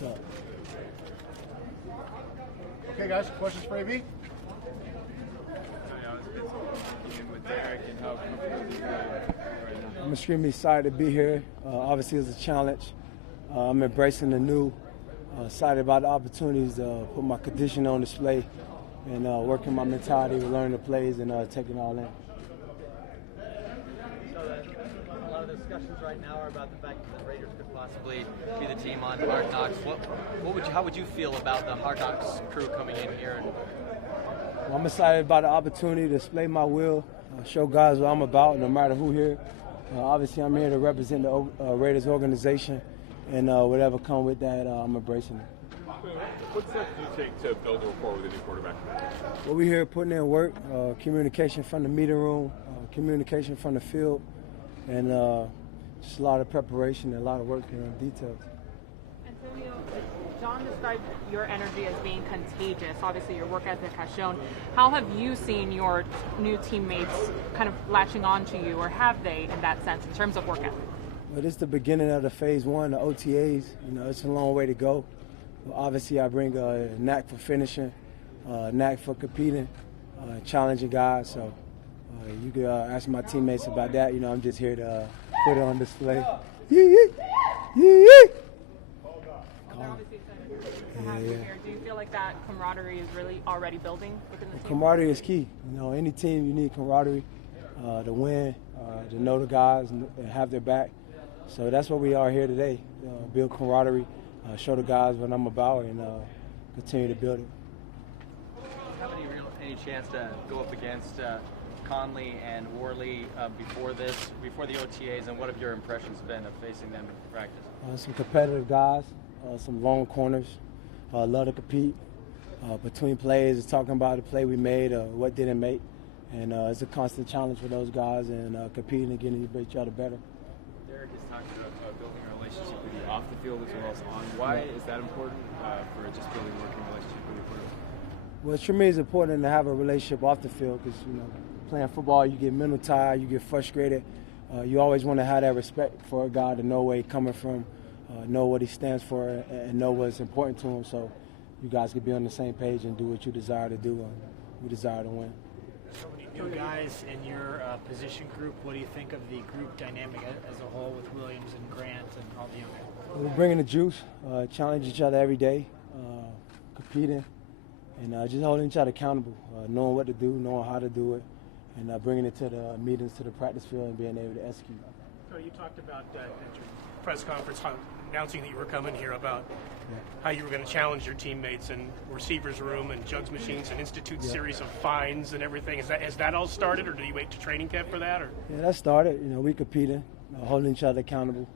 So. Okay, guys, questions for AB? I'm extremely excited to be here. Obviously, it's a challenge. I'm embracing the new. Excited about the opportunities to put my condition on display and working my mentality to learn the plays and taking it all in. So a lot of discussions right now are about the fact that the Raiders could possibly be the team on Hard Knocks. How would you feel about the Hard Knocks crew coming in here? Well, I'm excited about the opportunity to display my will, show guys what I'm about, no matter who here. Obviously, I'm here to represent the Raiders organization, and whatever comes with that, I'm embracing it. What steps do you take to build a rapport with a new quarterback? Well, we're here putting in work, communication from the meeting room, communication from the field, and just a lot of preparation and a lot of work and details. Antonio, John described your energy as being contagious. Obviously, your work ethic has shown. How have you seen your new teammates kind of latching on to you, or have they, in that sense, in terms of work ethic? Well, this is the beginning of the phase one, the OTAs. It's a long way to go. Well, obviously, I bring a knack for finishing, knack for competing, challenging guys. So you can ask my teammates about that. I'm just here to put it on display. Do you feel like that camaraderie is really already building within the team? Camaraderie is key. Any team, you need camaraderie to win, to know the guys and have their back. So that's what we are here today, build camaraderie, show the guys what I'm about, and continue to build it. Do you have any chance to go up against Conley and Worley before the OTAs, and what have your impressions been of facing them in practice? Some competitive guys, some long corners, love to compete. Between plays, it's talking about the play we made, what didn't make, and it's a constant challenge for those guys, and competing and getting each other better. Derek is talking about building a relationship with you off the field as well as on. Why is that important for just building a working relationship with your quarterback? Well, to me, it's important to have a relationship off the field because, playing football, you get mental tired, you get frustrated. You always want to have that respect for a guy to know where he's coming from, know what he stands for, and know what's important to him, so you guys can be on the same page and do what you desire to do, and we desire to win. So many new guys in your position group. What do you think of the group dynamic as a whole with Williams and Grant and all the young guys? We're bringing the juice, challenge each other every day, competing, and just holding each other accountable, knowing what to do, knowing how to do it, and bringing it to the meetings, to the practice field, and being able to execute. So you talked about at your press conference announcing that you were coming here about how you were going to challenge your teammates in receivers room and jugs machines and institute series of fines and everything. Has that all started, or do you wait to training camp for that? Or? Yeah, that started. We competing, holding each other accountable,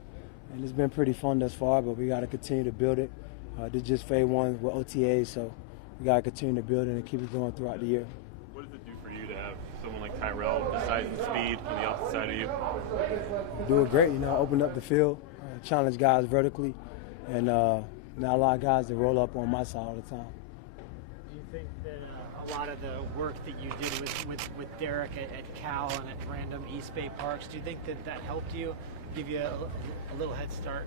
and it's been pretty fun thus far. But we got to continue to build it. This is just phase one with OTAs, so we got to continue to build it and keep it going throughout the year. What does it do for you to have someone like Tyrell, the size and speed on the opposite side of you? Do it great. Open up the field, challenge guys vertically, and not a lot of guys that roll up on my side all the time. Do you think that a lot of the work that you did with Derek at Cal and at random East Bay Parks, do you think that helped you, give you a little head start?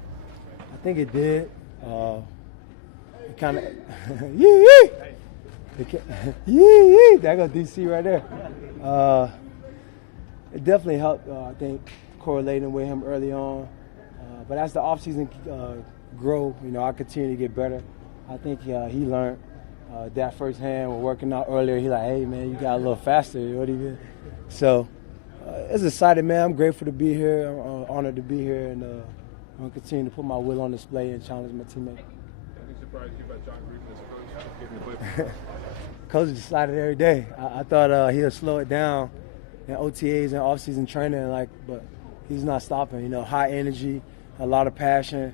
I think it did. It kind of there goes DC right there. It definitely helped, I think, correlating with him early on. But as the offseason grow, I continue to get better. I think he learned that firsthand. We're working out earlier. He like, hey, man, you got a little faster. What do you mean? So it's exciting, man. I'm grateful to be here. I'm honored to be here, and I'm going to continue to put my will on display and challenge my teammates. Anything surprised you about John Griffin as a coach, giving the play? Coach is excited every day. I thought he'll slow it down in OTAs and offseason training, but he's not stopping. High energy, a lot of passion.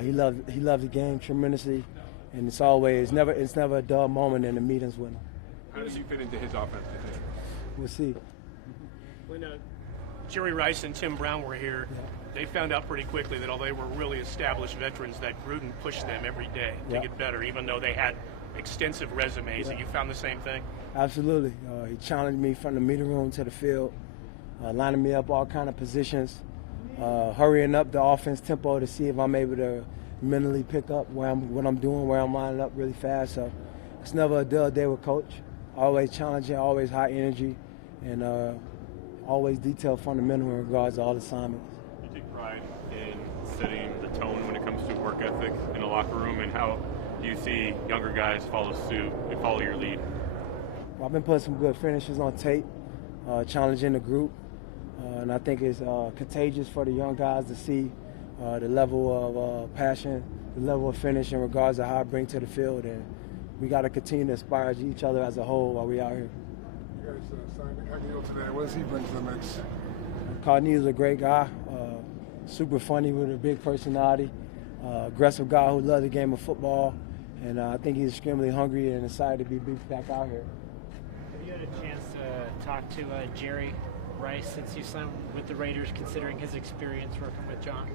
He loves the game tremendously, and it's never a dull moment in the meetings with him. How does you fit into his offense, do you think? We'll see. When Jerry Rice and Tim Brown were here, they found out pretty quickly that although they were really established veterans, that Gruden pushed them every day to get better, even though they had extensive resumes. And you found the same thing? Absolutely. He challenged me from the meeting room to the field, lining me up all kind of positions, hurrying up the offense tempo to see if I'm able to mentally pick up what I'm doing, where I'm lining up really fast. So it's never a dull day with Coach. Always challenging, always high energy, and always detailed fundamental in regards to all assignments. You take pride in setting the tone when it comes to work ethic in the locker room, and how do you see younger guys follow suit and follow your lead? Well, I've been putting some good finishes on tape, challenging the group, and I think it's contagious for the young guys to see the level of passion, the level of finish in regards to how I bring to the field, and we got to continue to inspire each other as a whole while we out here. You guys signed Coordinator today. What does he bring to the mix? Coordinator's a great guy, super funny with a big personality, aggressive guy who loves the game of football, and I think he's extremely hungry and excited to be back out here. Have you had a chance to talk to Jerry Rice since you signed with the Raiders, considering his experience working with John?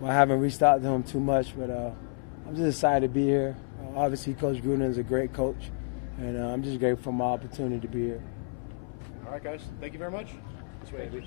Well, I haven't reached out to him too much, but I'm just excited to be here. Obviously, Coach Gruden is a great coach, and I'm just grateful for my opportunity to be here. All right, guys. Thank you very much. This way, Andy.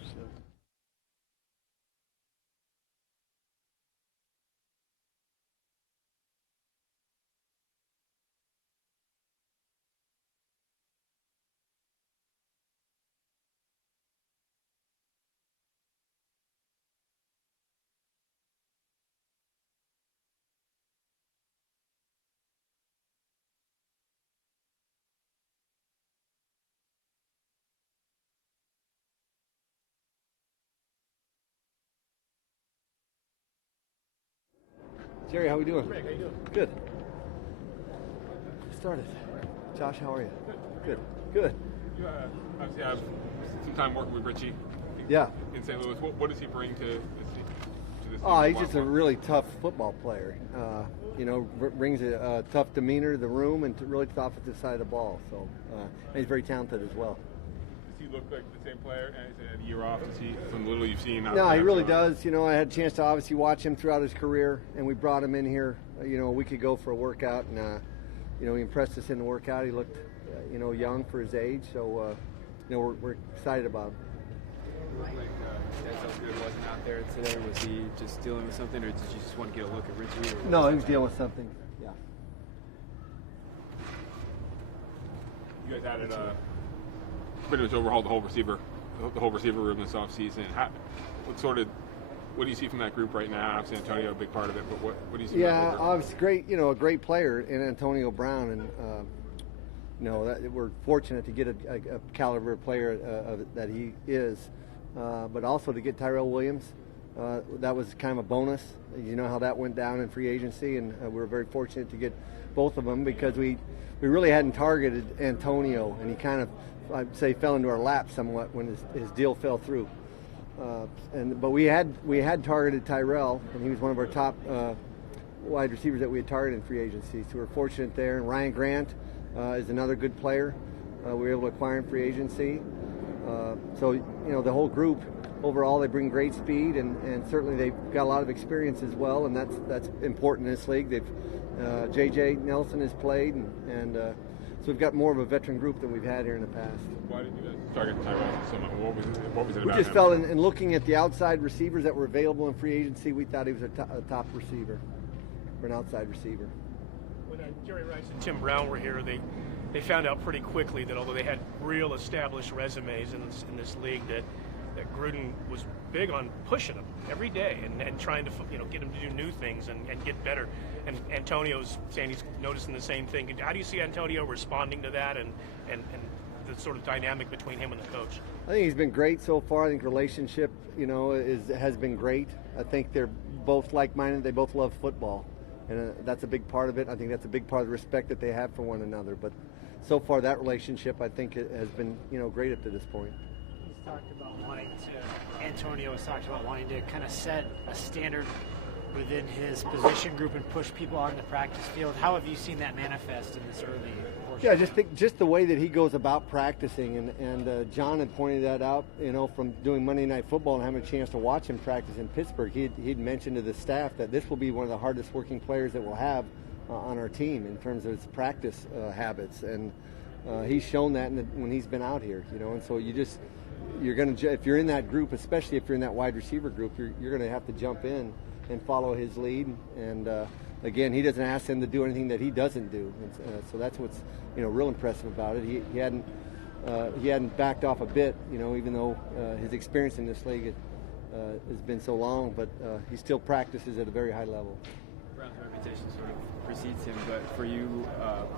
Jerry, how we doing? Greg, how you doing? Good. Started. Josh, how are you? Good. Good. You obviously have some time working with Richie Yeah. in St. Louis. What does he bring to this team? Oh, he's just a really tough football player. Brings a tough demeanor to the room and really to the offensive side of the ball. So, and he's very talented as well. Does he look like the same player as he had a year off? Does he, from the little you've seen? No, he really does. I had a chance to obviously watch him throughout his career, and we brought him in here, a week ago for a workout, and he impressed us in the workout. He looked, young for his age, so we're excited about him. It looked like Denzel wasn't out there today. Was he just dealing with something, or did you just want to get a look at Richie? No, he was dealing with something. Yeah. You guys added pretty much overhauled the whole receiver room this offseason. What do you see from that group right now? Obviously, Antonio a big part of it, but what do you see? Yeah, obviously great. A great player in Antonio Brown, and we're fortunate to get a caliber player that he is, but also to get Tyrell Williams. That was kind of a bonus. You know how that went down in free agency, and we were very fortunate to get both of them because we really hadn't targeted Antonio, and he kind of, I'd say, fell into our lap somewhat when his deal fell through. But we had targeted Tyrell, and he was one of our top wide receivers that we had targeted in free agency. So we're fortunate there. And Ryan Grant is another good player. We were able to acquire in free agency. So the whole group overall, they bring great speed, and certainly they've got a lot of experience as well, and that's important in this league. They've J.J. Nelson has played, and so we've got more of a veteran group than we've had here in the past. Why did you guys target Tyrell so much? What was it about We just him? felt in looking at the outside receivers that were available in free agency, we thought he was a top receiver, or an outside receiver. When Jerry Rice and Tim Brown were here, they found out pretty quickly that although they had real established resumes in this league, that Gruden was big on pushing them every day and trying to get them to do new things and get better. And Antonio's saying he's noticing the same thing. How do you see Antonio responding to that and the sort of dynamic between him and the coach? I think he's been great so far. I think relationship, has been great. I think they're both like-minded. They both love football, and that's a big part of it. I think that's a big part of the respect that they have for one another. But so far, that relationship, I think, has been great up to this point. Antonio has talked about wanting to kind of set a standard within his position group and push people on the practice field. How have you seen that manifest in this early portion? Yeah, just the way that he goes about practicing, and John had pointed that out, from doing Monday Night Football and having a chance to watch him practice in Pittsburgh. He'd mentioned to the staff that this will be one of the hardest working players that we'll have on our team in terms of his practice habits, and he's shown that when he's been out here, and so you're going to, if you're in that group, especially if you're in that wide receiver group, you're going to have to jump in and follow his lead. And again, he doesn't ask them to do anything that he doesn't do. And, so that's what's real impressive about it. He hadn't backed off a bit, even though his experience in this league has been so long, but he still practices at a very high level. Brown's reputation sort of precedes him, but for you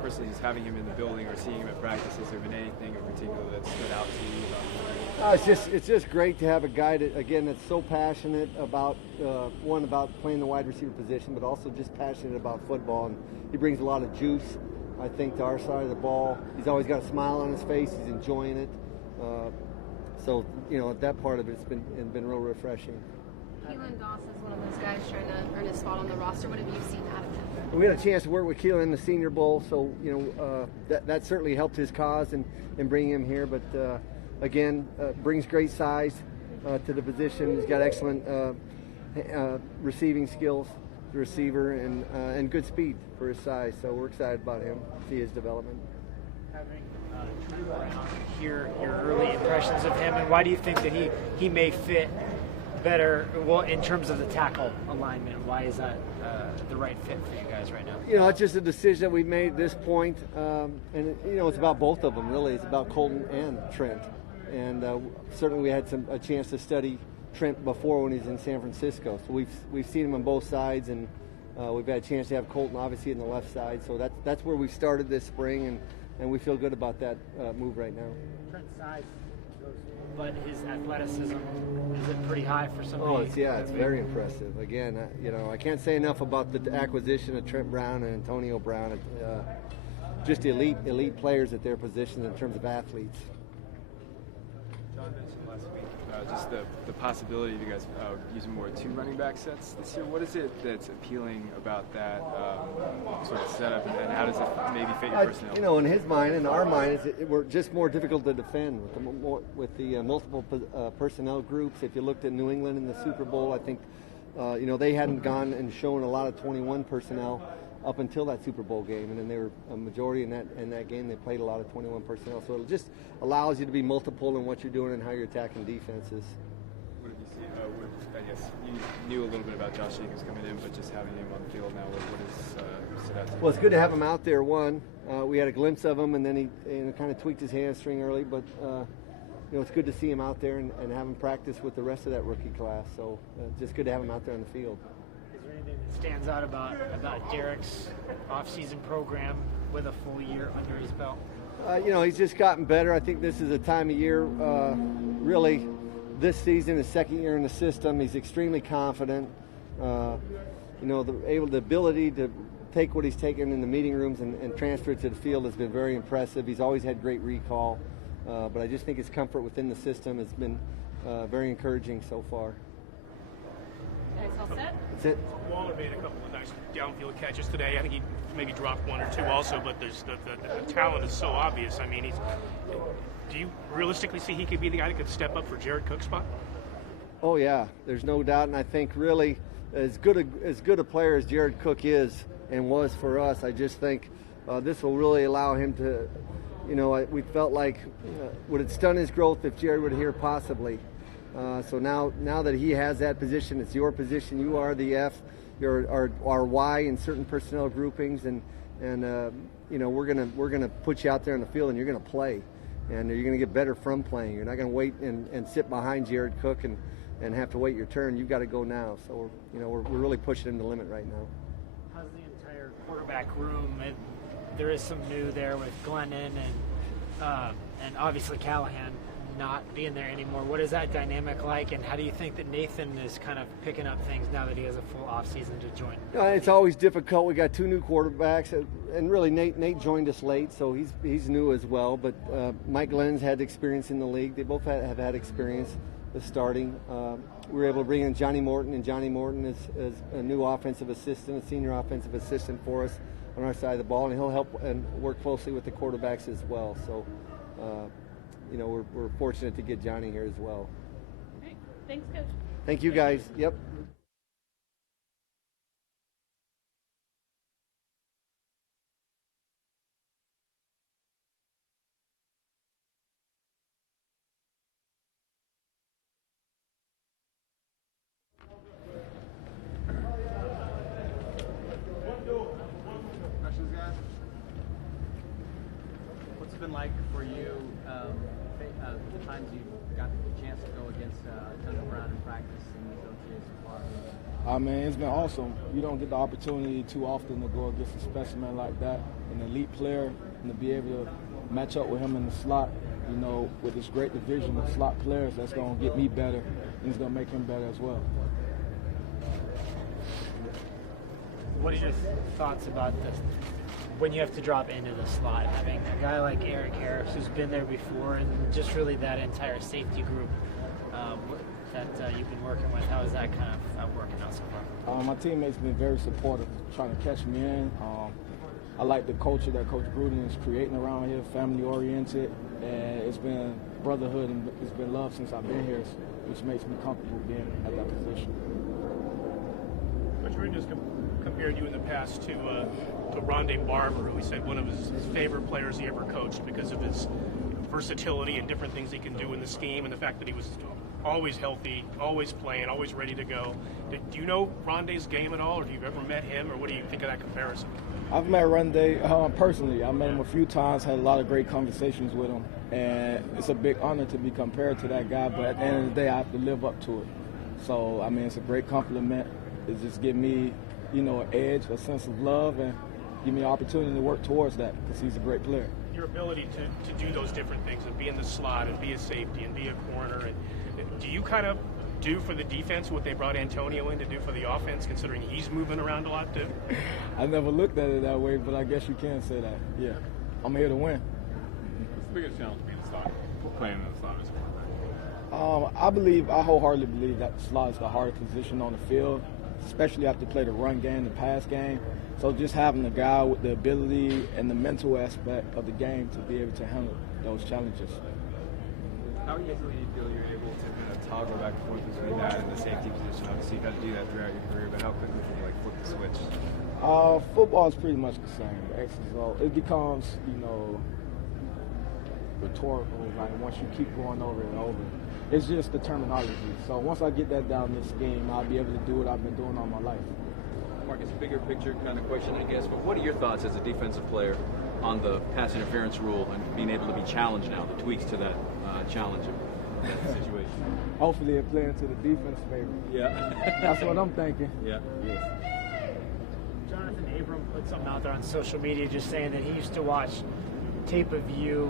personally, just having him in the building or seeing him at practice, has there been anything in particular that stood out to you about him? It's just great to have a guy that's so passionate about about playing the wide receiver position, but also just passionate about football, and he brings a lot of juice, I think, to our side of the ball. He's always got a smile on his face. He's enjoying it. So that part of it's been real refreshing. Keelan Goss is one of those guys trying to earn his spot on the roster. What have you seen out of him? We had a chance to work with Keelan in the Senior Bowl, so that certainly helped his cause in bringing him here. But again, brings great size to the position. He's got excellent receiving skills, the receiver, and good speed for his size. So we're excited about him, see his development. Having Trent Brown, hear your early impressions of him, and why do you think that he may fit better, well, in terms of the tackle alignment? Why is that the right fit for you guys right now? It's just a decision that we made at this point, and it's about both of them really. It's about Colton and Trent, and certainly we had a chance to study Trent before when he was in San Francisco, so we've seen him on both sides, and we've had a chance to have Colton obviously on the left side, so that's where we started this spring, and we feel good about that move right now. Trent's size, but his athleticism, is it pretty high for somebody? It's very impressive. Again, I can't say enough about the acquisition of Trent Brown and Antonio Brown. Just elite players at their position in terms of athletes. John mentioned last week just the possibility of you guys using more 2 running back sets this year. What is it that's appealing about that sort of setup, and how does it maybe fit your personnel? In his mind, in our minds, we're just more difficult to defend with the multiple personnel groups. If you looked at New England in the Super Bowl, I think they hadn't gone and shown a lot of 21 personnel up until that Super Bowl game, and then they were a majority in that game. They played a lot of 21 personnel, so it just allows you to be multiple in what you're doing and how you're attacking defenses. What have you seen? I guess you knew a little bit about Josh Jacobs coming in, but just having him on the field now, what is stood out to you? Well, it's good to have him out there. We had a glimpse of him, and then he kind of tweaked his hamstring early, but it's good to see him out there and have him practice with the rest of that rookie class. So just good to have him out there on the field. Is there anything that stands out about Derek's off-season program with a full year under his belt? He's just gotten better. I think this is a time of year, really, this season, his second year in the system. He's extremely confident. The ability to take what he's taken in the meeting rooms and transfer it to the field has been very impressive. He's always had great recall, but I just think his comfort within the system has been very encouraging so far. Guys all set? That's it. Waller made a couple of nice downfield catches today. I think he maybe dropped 1 or 2 also, but the talent is so obvious. I mean, do you realistically see he could be the guy that could step up for Jared Cook's spot? Oh yeah, there's no doubt, and I think really as good a player as Jared Cook is and was for us, I just think this will really allow him to, we felt like would it stun his growth if Jared were here possibly. So now that he has that position, it's your position. You are the F, you're our Y in certain personnel groupings, and we're gonna put you out there on the field, and you're gonna play, and you're gonna get better from playing. You're not gonna wait and sit behind Jared Cook and have to wait your turn. You've got to go now. So we're really pushing him to the limit right now. How's the entire quarterback room? There is some new there with Glennon and obviously Callahan not being there anymore. What is that dynamic like, and how do you think that Nathan is kind of picking up things now that he has a full offseason to join? It's always difficult. We got 2 new quarterbacks, and really Nate joined us late, so he's new as well. But Mike Glenn's had experience in the league. They both have had experience with starting. We were able to bring in Johnny Morton, and Johnny Morton is a new offensive assistant, a senior offensive assistant for us on our side of the ball, and he'll help and work closely with the quarterbacks as well. So. We're fortunate to get Johnny here as well. Great. Thanks, Coach. Thank you, guys. Yep. like for you the times you got the chance to go against Antonio Brown in practice in these OTAs so far? I mean, it's been awesome. You don't get the opportunity too often to go against a specimen like that, an elite player, and to be able to match up with him in the slot, you know, with this great division of slot players, that's going to get me better, and it's going to make him better as well. What are your thoughts about this? When you have to drop into the slot, having a guy like Eric Harris who's been there before, and just really that entire safety group that you've been working with, how is that kind of working out so far? My teammates been very supportive, trying to catch me in. I like the culture that Coach Gruden is creating around here, family-oriented, and it's been brotherhood and it's been love since I've been here, which makes me comfortable being at that position. Coach Gruden has compared you in the past to Rondé Barber, who he said one of his favorite players he ever coached because of his versatility and different things he can do in the scheme, and the fact that he was always healthy, always playing, always ready to go. Do you know Rondé's game at all, or have you ever met him, or what do you think of that comparison? I've met Rondé personally. I met him a few times, had a lot of great conversations with him, and it's a big honor to be compared to that guy, but at the end of the day, I have to live up to it. So, I mean, it's a great compliment. It just gives me, you know, an edge, a sense of love, and give me an opportunity to work towards that because he's a great player. Your ability to do those different things and be in the slot and be a safety and be a corner, and do you kind of do for the defense what they brought Antonio in to do for the offense, considering he's moving around a lot too? I never looked at it that way, but I guess you can say that. Yeah, I'm here to win. What's the biggest challenge being the slot, playing in the slot as quarterback? I wholeheartedly believe that the slot is the hardest position on the field, especially after play the run game, the pass game. So just having a guy with the ability and the mental aspect of the game to be able to handle those challenges. How easily do you feel you're able to kind of toggle back and forth between that and the safety position? Obviously, you've had to do that throughout your career, but how quickly can you flip the switch? Football is pretty much the same. The X is O. It becomes, you know, rhetorical. Like once you keep going over and over, it's just the terminology. So once I get that down in this game, I'll be able to do what I've been doing all my life. Marcus, bigger picture kind of question, I guess, but what are your thoughts as a defensive player on the pass interference rule and being able to be challenged now, the tweaks to that challenge of that situation? Hopefully it plays into the defense favor. Yeah. That's what I'm thinking. Yeah. Yes. Jonathan Abram put something out there on social media just saying that he used to watch tape of you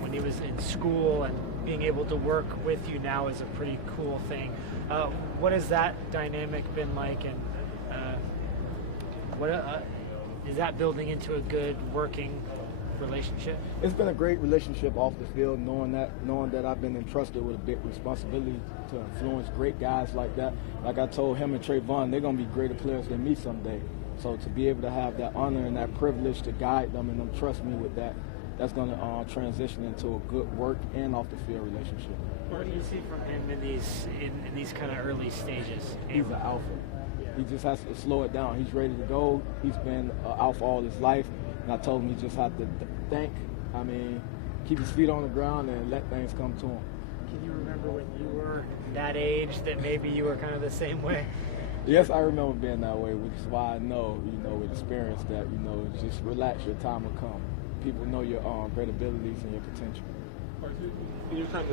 when he was in school, and being able to work with you now is a pretty cool thing. What has that dynamic been like, and what is that building into a good working relationship? It's been a great relationship off the field, knowing that I've been entrusted with a big responsibility to influence great guys like that. Like I told him and Trayvon, they're going to be greater players than me someday. So to be able to have that honor and that privilege to guide them and them trust me with that, that's going to transition into a good work and off the field relationship. What do you see from him in these kind of early stages? He's an alpha. He just has to slow it down. He's ready to go. He's been alpha all his life, and I told him he just had to keep his feet on the ground and let things come to him. Can you remember when you were that age that maybe you were kind of the same way? Yes, I remember being that way, which is why I know, with experience that, just relax, your time will come. People know your great abilities and your potential. In your time,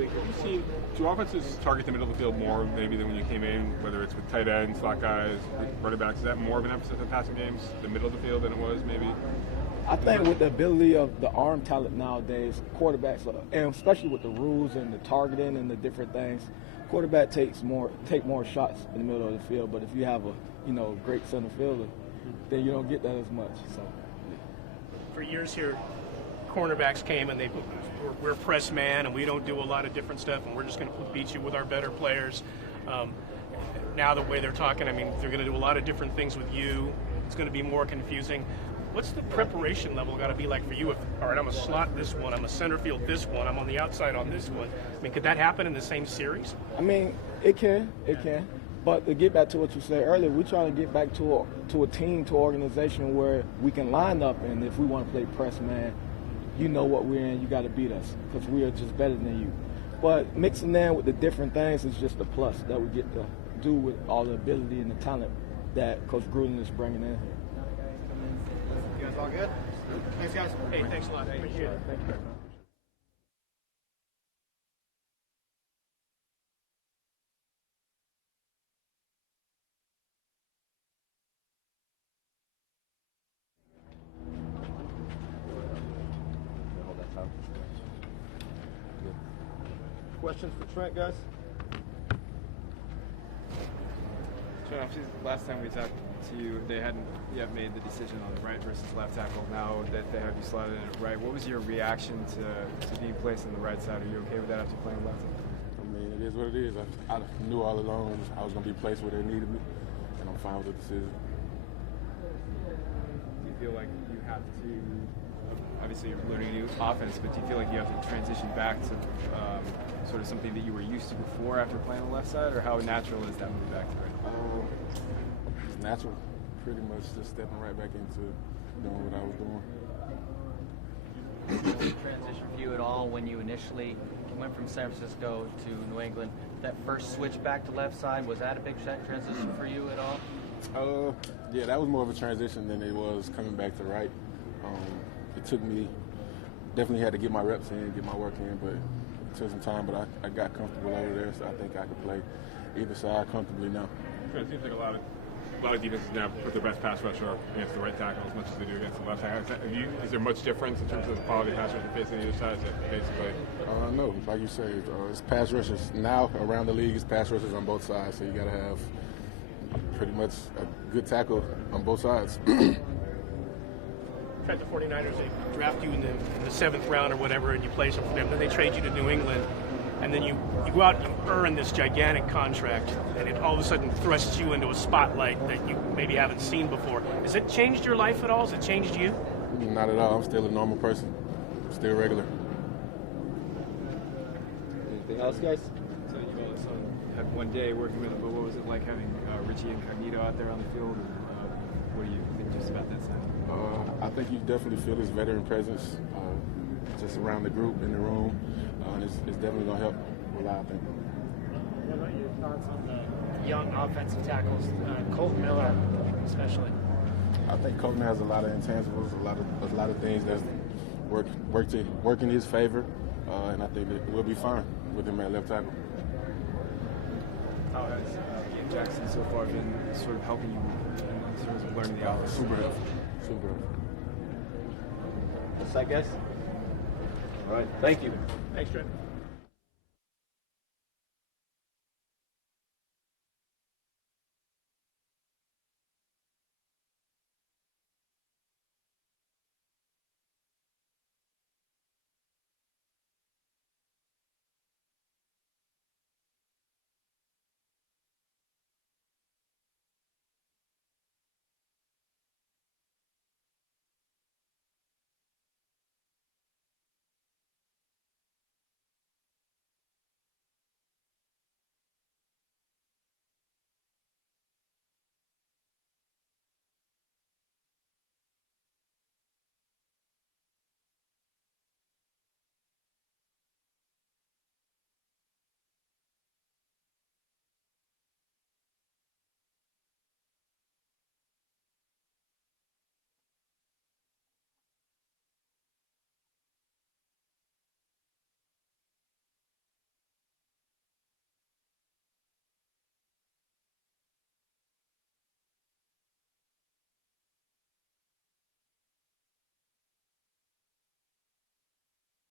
do offenses target the middle of the field more maybe than when you came in, whether it's with tight ends, slot guys, running backs? Is that more of an emphasis in passing games, the middle of the field, than it was maybe? I think with the ability of the arm talent nowadays, quarterbacks, and especially with the rules and the targeting and the different things, quarterback take more shots in the middle of the field. But if you have a great center fielder, then you don't get that as much. So for years here, cornerbacks came and we're press man and we don't do a lot of different stuff and we're just going to beat you with our better players. Now the way they're talking, they're going to do a lot of different things with you. It's going to be more confusing. What's the preparation level got to be like for you? All right, I'm a slot this one, I'm a center field this one, I'm on the outside on this one. Could that happen in the same series? It can. But to get back to what you said earlier, we're trying to get back to a team, to an organization where we can line up, and if we want to play press man, you know what we're in, you got to beat us because we are just better than you. But mixing that with the different things is just a plus that we get to do with all the ability and the talent that Coach Gruden is bringing in here. You guys all good? Thanks, guys. Hey, thanks a lot. Appreciate it. Thank you very much. questions for Trent, guys? Trent, last time we talked to you, they hadn't yet made the decision on the right versus left tackle. Now that they have you slotted in at right, what was your reaction to being placed on the right side? Are you okay with that after playing left? I mean, it is what it is. I knew all along I was going to be placed where they needed me, and I'm fine with the decision. Do you feel like you have to, obviously you're learning a new offense, but do you feel like you have to transition back to sort of something that you were used to before after playing on the left side, or how natural is that move back to right? It's natural. Pretty much just stepping right back into doing what I was doing. Transition for you at all when you initially went from San Francisco to New England? That first switch back to left side, was that a big transition for you at all? Yeah, that was more of a transition than it was coming back to right. It took me, definitely had to get my reps in, get my work in, but it took some time, but I got comfortable over there, so I think I could play either side comfortably now. It seems like a lot of defenses now put their best pass rusher against the right tackle as much as they do against the left side. Is there much difference in terms of the quality of pass rush facing either side? Basically, no, like you say, it's pass rushers now around the league. It's pass rushers on both sides, so you got to have pretty much a good tackle on both sides. Trent, the 49ers, they draft you in the 7th round or whatever, and you play some for them. Then they trade you to New England, and then you go out and you earn this gigantic contract, and it all of a sudden thrusts you into a spotlight that you maybe haven't seen before. Has it changed your life at all? Has it changed you? Not at all. I'm still a normal person. Still regular. Anything else, guys? So you also had one day working with him, but what was it like having Richie Incognito out there on the field? What do you think just about that side? I think you definitely feel his veteran presence just around the group, in the room. And it's definitely going to help a lot, I think. What about your thoughts on the young offensive tackles, Colton Miller especially? I think Colton has a lot of intangibles, a lot of things that work in his favor, and I think that we'll be fine with him at left tackle. How has Ian Jackson so far been sort of helping you in terms of learning the offense? Super helpful. Super helpful. That's that, guys? All right. Thank you. Thanks, Trent.